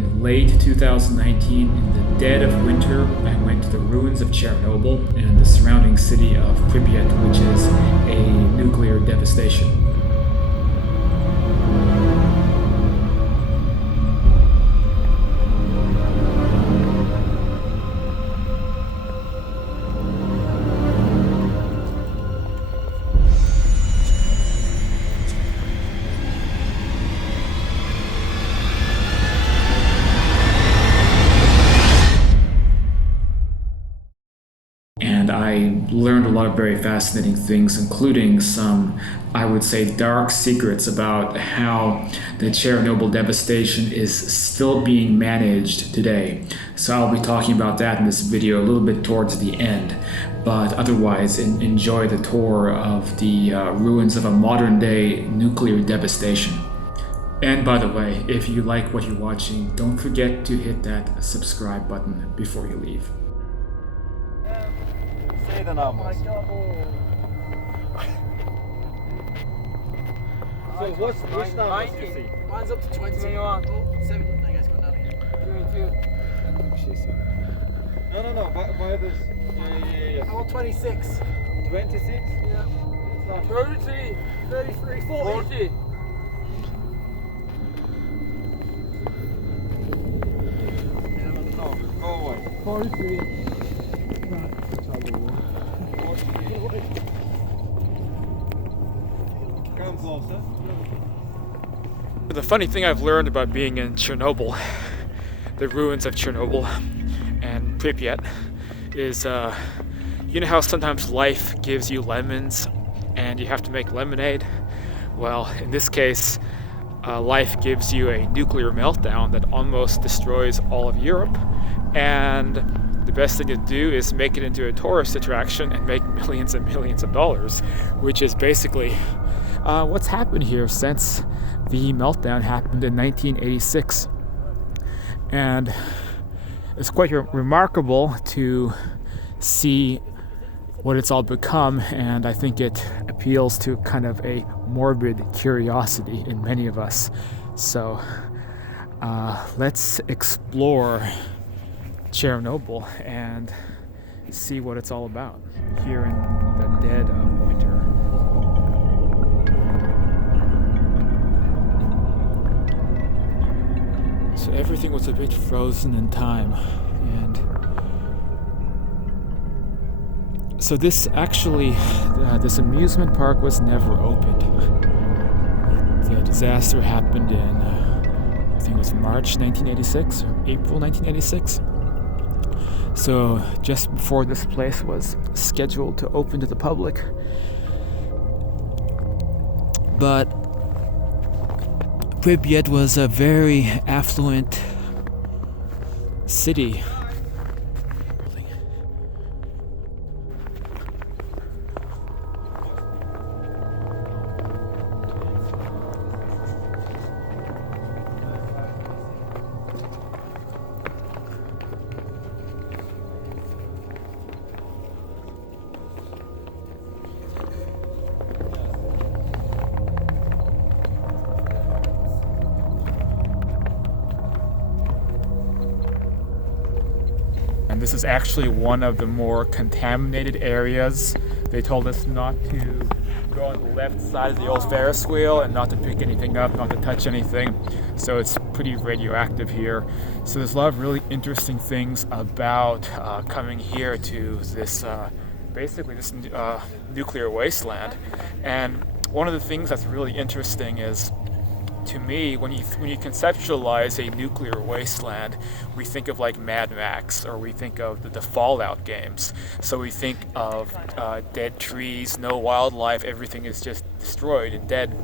in late 2019, in the dead of winter, I went to the ruins of Chernobyl and the surrounding city of Pripyat, which is a nuclear devastation. And I learned a lot of very fascinating things, including some, I would say, dark secrets about how the Chernobyl devastation is still being managed today. So I'll be talking about that in this video a little bit towards the end. But otherwise, enjoy the tour of the ruins of a modern-day nuclear devastation. And by the way, if you like what you're watching, don't forget to hit that subscribe button before you leave. Say the numbers. So what's numbers 90. you see? Mine's up to 20. 21. Oh, 7. I guess going down again. 22. No. By this. Yeah. I'm on 26. 26? Yeah. 30, 33, 40. No, go away. 43. Come closer. The funny thing I've learned about being in Chernobyl, the ruins of Chernobyl and Pripyat, is you know how sometimes life gives you lemons and you have to make lemonade? Well, in this case, life gives you a nuclear meltdown that almost destroys all of Europe, and the best thing to do is make it into a tourist attraction and make millions and millions of dollars, which is basically what's happened here since the meltdown happened in 1986. And it's quite remarkable to see what it's all become, and I think it appeals to kind of a morbid curiosity in many of us. So let's explore Chernobyl and see what it's all about here in the dead of winter. So everything was a bit frozen in time, and so this actually, this amusement park was never opened. The disaster happened in, I think it was March 1986, or April 1986. So just before this place was scheduled to open to the public. But Pripyat was a very affluent city. And this is actually one of the more contaminated areas. They told us not to go on the left side of the old Ferris wheel and not to pick anything up, not to touch anything. So it's pretty radioactive here. So there's a lot of really interesting things about coming here to this, basically this nuclear wasteland. And one of the things that's really interesting is, to me, when you conceptualize a nuclear wasteland, we think of like Mad Max, or we think of the Fallout games. So we think of dead trees, no wildlife, everything is just destroyed and dead.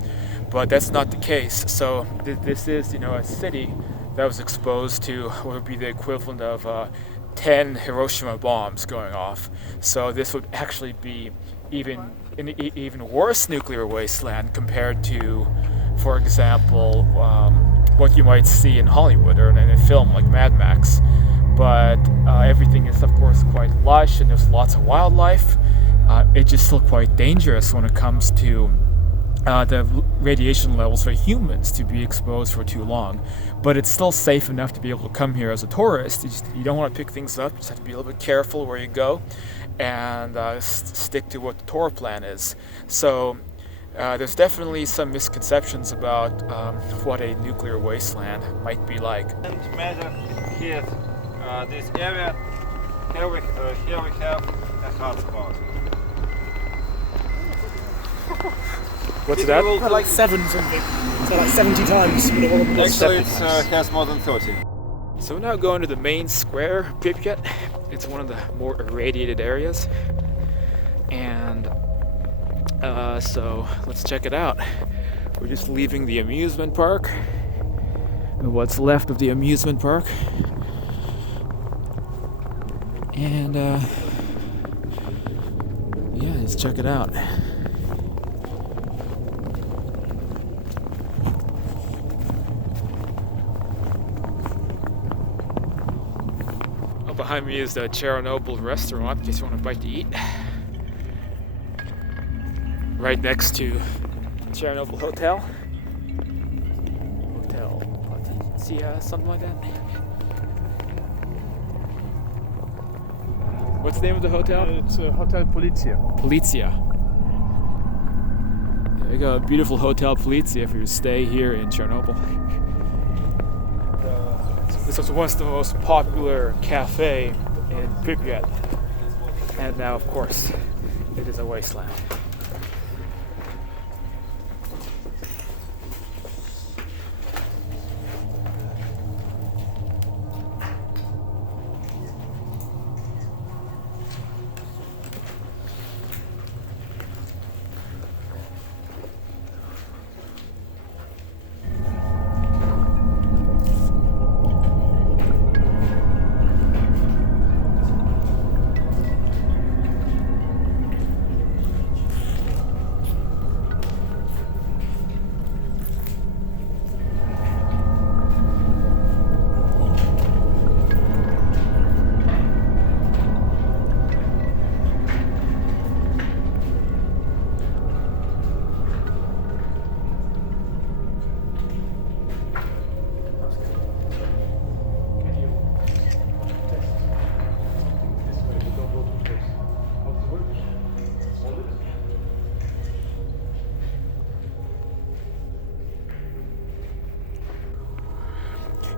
But that's not the case. So this is, a city that was exposed to what would be the equivalent of 10 Hiroshima bombs going off. So this would actually be an even worse nuclear wasteland compared to, for example, what you might see in Hollywood or in a film like Mad Max. But everything is, of course, quite lush and there's lots of wildlife. It's just still quite dangerous when it comes to the radiation levels for humans to be exposed for too long. But it's still safe enough to be able to come here as a tourist. You don't want to pick things up. You just have to be a little bit careful where you go and stick to what the tour plan is. So there's definitely some misconceptions about what a nuclear wasteland might be like. And measure here this area. Here we have a hotspot. What's that? Like 7 something. So like 70 times. Actually, it has more than 30. So we're now going to the main square, Pripyat. It's one of the more irradiated areas. And so let's check it out. We're just leaving the amusement park. What's left of the amusement park. And yeah, let's check it out. Behind me is the Chernobyl restaurant, in case you want a bite to eat. Right next to Chernobyl Hotel. Hotel Policja, something like that. What's the name of the hotel? It's Hotel Policja. Policja. There you go, a beautiful Hotel Policja for your stay here in Chernobyl. This was once the most popular cafe in Pripyat, and now, of course, it is a wasteland.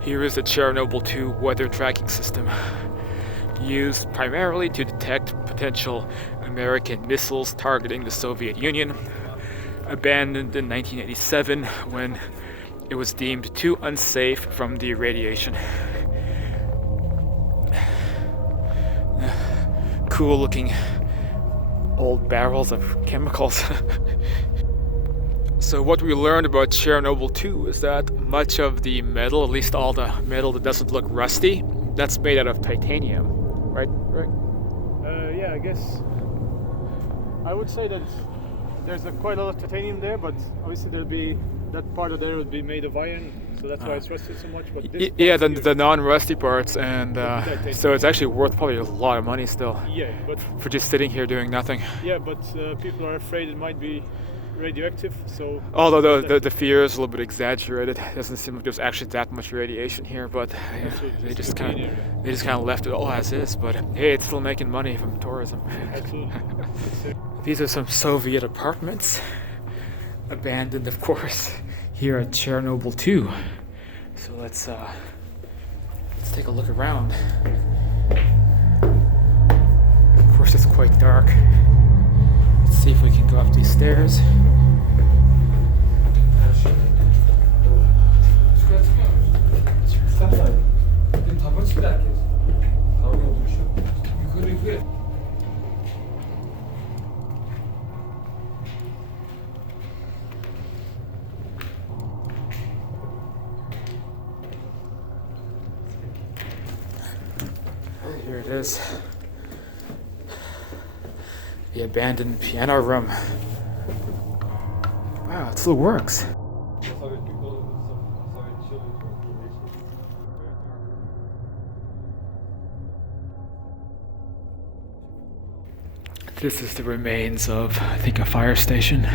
Here is the Chernobyl 2 weather tracking system, used primarily to detect potential American missiles targeting the Soviet Union. Abandoned in 1987 when it was deemed too unsafe from the radiation. Cool looking old barrels of chemicals. So what we learned about Chernobyl 2 is that much of the metal, at least all the metal that doesn't look rusty, that's made out of titanium, right? Yeah, I guess I would say that there's quite a lot of titanium there, but obviously there'll be that part of there will be made of iron, so that's why it's rusted so much. But this Yeah, the non-rusty parts, and so it's actually worth probably a lot of money still. Yeah, but for just sitting here doing nothing. Yeah, but people are afraid it might be radioactive, so although the fear is a little bit exaggerated. It doesn't seem like there's actually that much radiation here, but yeah, they just kind of left it all as is. But hey, it's still making money from tourism. Absolutely. These are some Soviet apartments, abandoned, of course, here at Chernobyl 2. So let's take a look around. Of course, it's quite dark. Let's see if we can go up these stairs. Here it is. The abandoned piano room. Wow, it still works. This is the remains of, I think, a fire station.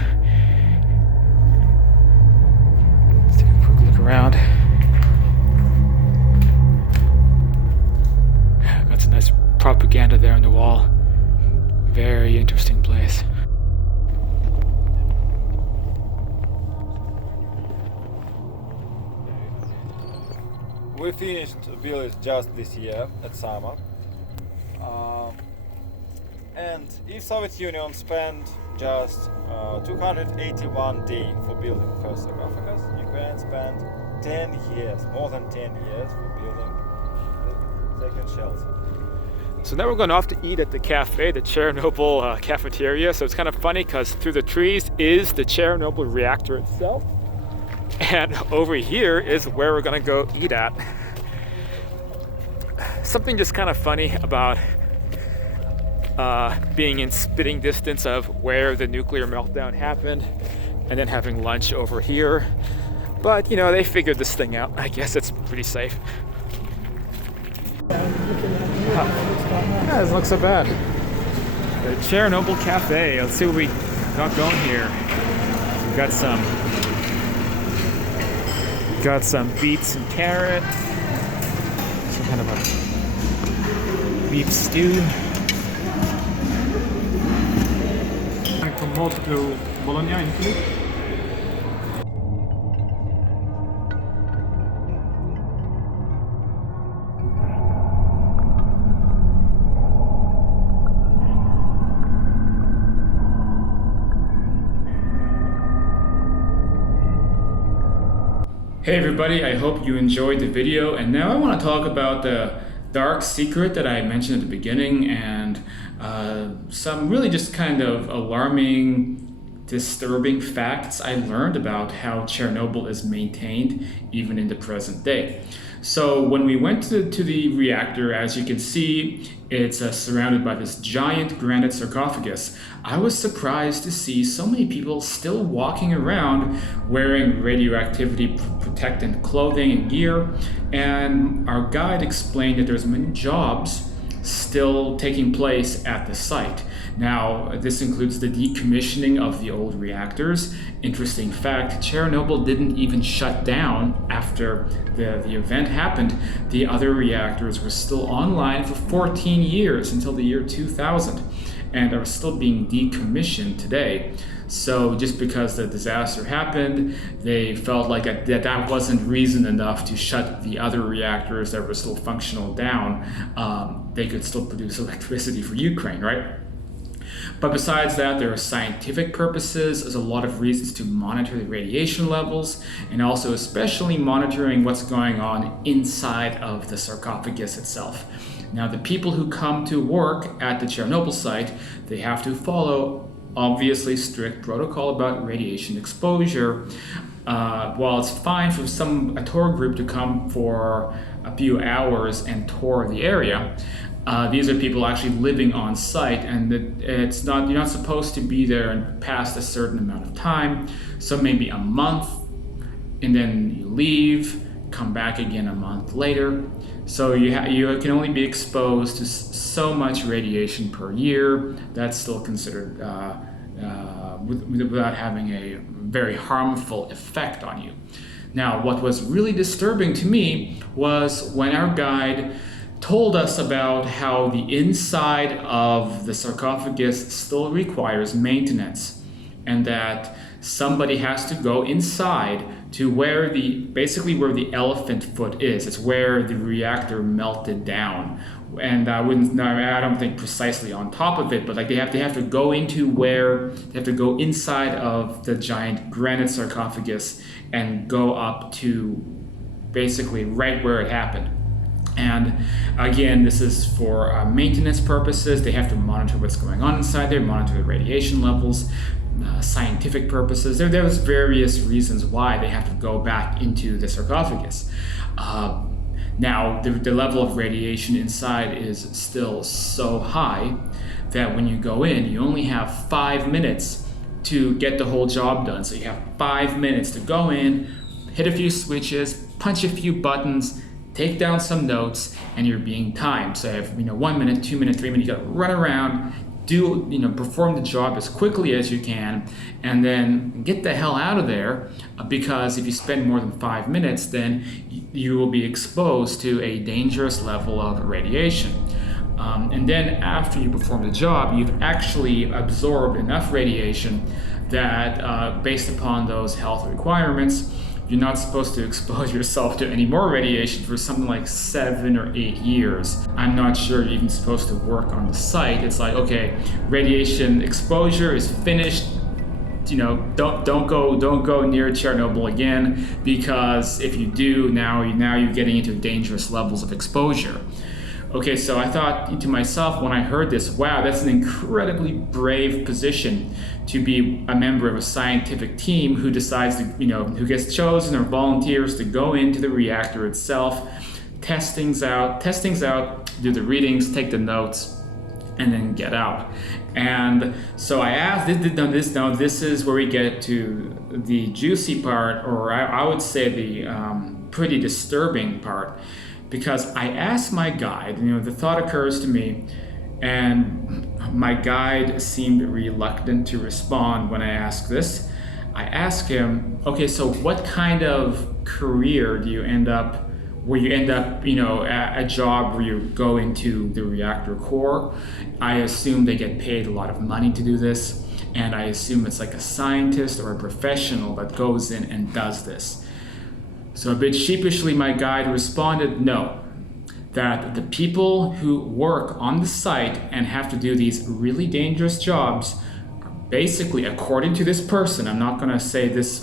propaganda there on the wall. Very interesting place. We finished village just this year at summer. And if Soviet Union spent just 281 days for building first sarcophagus, Ukraine spent 10 years, more than 10 years for building the second shelter. So now we're going off to eat at the cafe, the Chernobyl cafeteria. So it's kind of funny because through the trees is the Chernobyl reactor itself. And over here is where we're going to go eat at. Something just kind of funny about being in spitting distance of where the nuclear meltdown happened and then having lunch over here. But, you know, they figured this thing out. I guess it's pretty safe. Yeah, this looks so bad. The Chernobyl Cafe. Let's see what we got going here. We've got some beets and carrot. Some kind of a beef stew. Molto Bologna in Italy. Hey everybody, I hope you enjoyed the video, and now I want to talk about the dark secret that I mentioned at the beginning and some really just kind of alarming, disturbing facts I learned about how Chernobyl is maintained even in the present day. So when we went to the reactor, as you can see, it's surrounded by this giant granite sarcophagus. I was surprised to see so many people still walking around wearing radioactivity protectant clothing and gear, and our guide explained that there's many jobs still taking place at the site. Now, this includes the decommissioning of the old reactors. Interesting fact, Chernobyl didn't even shut down after the event happened. The other reactors were still online for 14 years until the year 2000 and are still being decommissioned today. So just because the disaster happened, they felt like that wasn't reason enough to shut the other reactors that were still functional down. They could still produce electricity for Ukraine, right? But besides that, there are scientific purposes. There's a lot of reasons to monitor the radiation levels, and also especially monitoring what's going on inside of the sarcophagus itself. Now, the people who come to work at the Chernobyl site, they have to follow obviously strict protocol about radiation exposure. While it's fine for a tour group to come for a few hours and tour the area, these are people actually living on site, and you're not supposed to be there and past a certain amount of time. So maybe a month, and then you leave, come back again a month later. So you can only be exposed to so much radiation per year. That's still considered without having a very harmful effect on you. Now, what was really disturbing to me was when our guide told us about how the inside of the sarcophagus still requires maintenance, and that somebody has to go inside to basically where the elephant foot is. It's where the reactor melted down. And I don't think precisely on top of it, but like they have to go inside of the giant granite sarcophagus and go up to basically right where it happened. And again, this is for maintenance purposes. They have to monitor what's going on inside there, monitor the radiation levels, scientific purposes. There's various reasons why they have to go back into the sarcophagus. Now, the level of radiation inside is still so high that when you go in, you only have 5 minutes to get the whole job done. So you have 5 minutes to go in, hit a few switches, punch a few buttons, take down some notes, and you're being timed. So you have 1 minute, 2 minutes, 3 minutes. You got to run around, perform the job as quickly as you can, and then get the hell out of there. Because if you spend more than 5 minutes, then you will be exposed to a dangerous level of radiation. And then after you perform the job, you've actually absorbed enough radiation that based upon those health requirements, you're not supposed to expose yourself to any more radiation for something like 7 or 8 years. I'm not sure you're even supposed to work on the site. It's like, okay, radiation exposure is finished. You know, don't go near Chernobyl again, because if you do, now you're getting into dangerous levels of exposure. Okay, so I thought to myself when I heard this, wow, that's an incredibly brave position to be a member of a scientific team who decides to, who gets chosen or volunteers to go into the reactor itself, test things out, do the readings, take the notes, and then get out. And so I asked, this is where we get to the juicy part, or I would say the pretty disturbing part. Because I asked my guide, the thought occurs to me, and my guide seemed reluctant to respond when I asked this. I asked him, okay, so what kind of career do you end up, a job where you go into the reactor core? I assume they get paid a lot of money to do this, and I assume it's like a scientist or a professional that goes in and does this. So a bit sheepishly, my guide responded, no, that the people who work on the site and have to do these really dangerous jobs are basically, according to this person, I'm not going to say this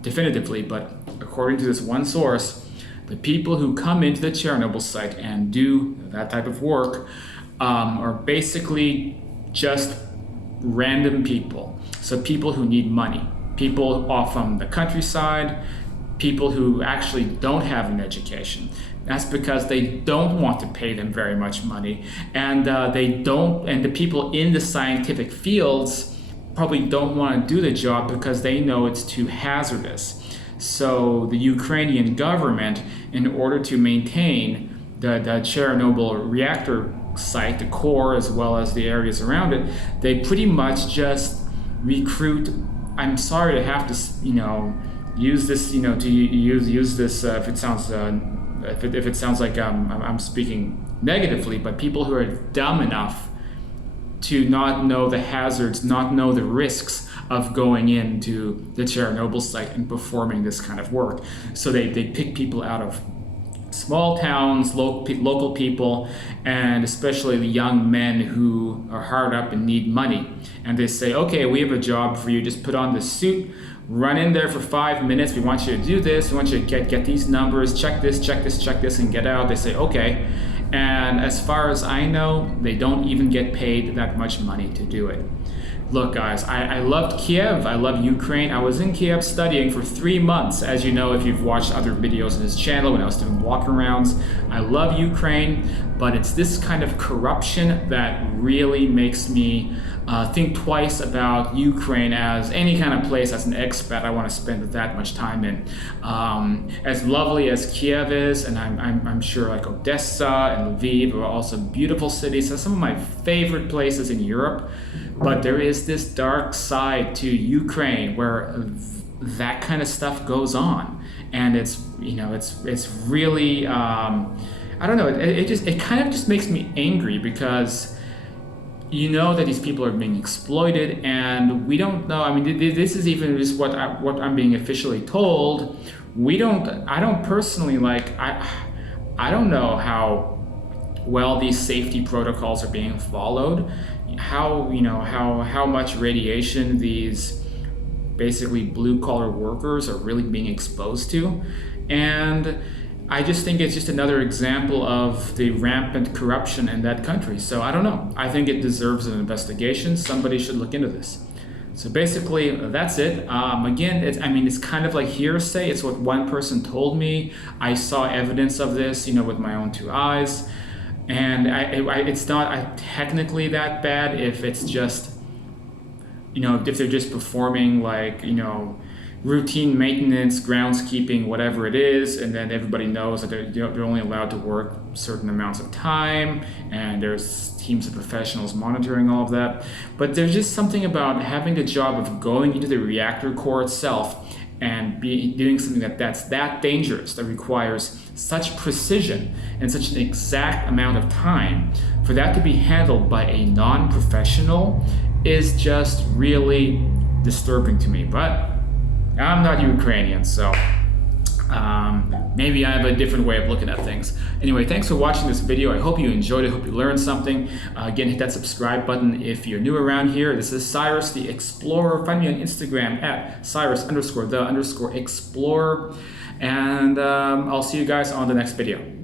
definitively, but according to this one source, the people who come into the Chernobyl site and do that type of work are basically just random people. So people who need money, people off from the countryside, people who actually don't have an education. That's because they don't want to pay them very much money, and the people in the scientific fields probably don't want to do the job because they know it's too hazardous. So the Ukrainian government, in order to maintain the Chernobyl reactor site, the core, as well as the areas around it, they pretty much just recruit. I'm sorry to have to, use this, to use this if it sounds like I'm speaking negatively, but people who are dumb enough to not know the hazards, not know the risks of going into the Chernobyl site and performing this kind of work. So they pick people out of small towns, local people, and especially the young men who are hard up and need money. And they say, okay, we have a job for you, just put on this suit, run in there for 5 minutes, we want you to do this, we want you to get these numbers, check this, and get out. They say, okay. And as far as I know, they don't even get paid that much money to do it. Look, guys, I loved Kiev, I love Ukraine. I was in Kiev studying for 3 months, as you know if you've watched other videos on this channel when I was doing walk-arounds. I love Ukraine, but it's this kind of corruption that really makes me think twice about Ukraine as any kind of place as an expat I want to spend that much time in. As lovely as Kiev is, and I'm sure like Odessa and Lviv are also beautiful cities. They're some of my favorite places in Europe, but there is this dark side to Ukraine where that kind of stuff goes on, and it's really I don't know. It kind of just makes me angry because that these people are being exploited, and we don't know. I mean, this is even just what I'm being officially told. I don't personally I don't know how well these safety protocols are being followed. How much radiation these basically blue collar workers are really being exposed to, and I just think it's just another example of the rampant corruption in that country. So I don't know. I think it deserves an investigation. Somebody should look into this. So basically, that's it. Again, it's kind of like hearsay. It's what one person told me. I saw evidence of this, with my own 2 eyes. And it's not technically that bad if it's just, if they're just performing routine maintenance, groundskeeping, whatever it is, and then everybody knows that they're only allowed to work certain amounts of time, and there's teams of professionals monitoring all of that. But there's just something about having the job of going into the reactor core itself and be doing something that's that dangerous, that requires such precision and such an exact amount of time, for that to be handled by a non-professional is just really disturbing to me. But I'm not Ukrainian, so maybe I have a different way of looking at things. Anyway, thanks for watching this video. I hope you enjoyed it. Hope you learned something. Again, hit that subscribe button if you're new around here. This is Cyrus the Explorer. Find me on Instagram at Cyrus_the_explorer. And I'll see you guys on the next video.